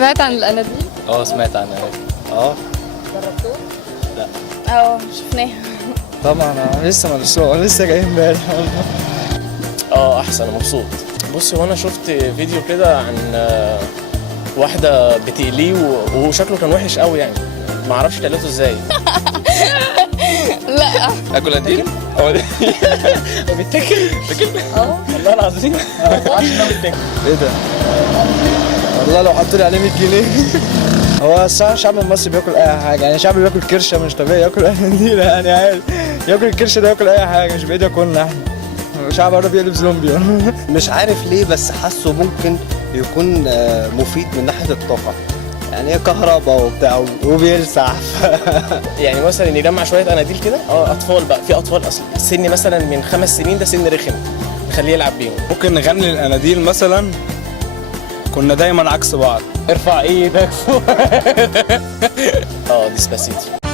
سمعت عن الاناديل؟ سمعت عنها. جربتوه؟ اه شفناها. طبعا انا لسه جاي امبارح. احسن مبسوط. بصي، هو انا شفت فيديو كده عن واحده بتقليه وشكله كان وحش قوي يعني، ما اعرفش قلته ازاي. لا اكل قنديل؟ هو بيتاكل؟ والله العظيم عشان بيتاكل. ايه ده؟ والله لو حطوا لي عليه 100 جنيه. هو الصراحه الشعب المصري بياكل اي حاجه، يعني الشعب بياكل كرشه مش طبيعي، ياكل اي نيله يعني عادي، ياكل الكرشه ده ياكل اي حاجه، مش بايده ياكلنا احنا. الشعب قرب يقلب زومبي. مش عارف ليه بس حاسه ممكن يكون مفيد من ناحيه الطاقه، يعني كهرباء وبتاع وبيلسع. يعني مثلا يجمع شويه اناديل كده. اطفال بقى، في اطفال اصلا سن مثلا من 5 سنين، ده سن رخم، نخليه يلعب بيهم. ممكن نغني الاناديل مثلا، كنا دايما عكس بعض. ارفع ايدك فوق. ديسباسيتو.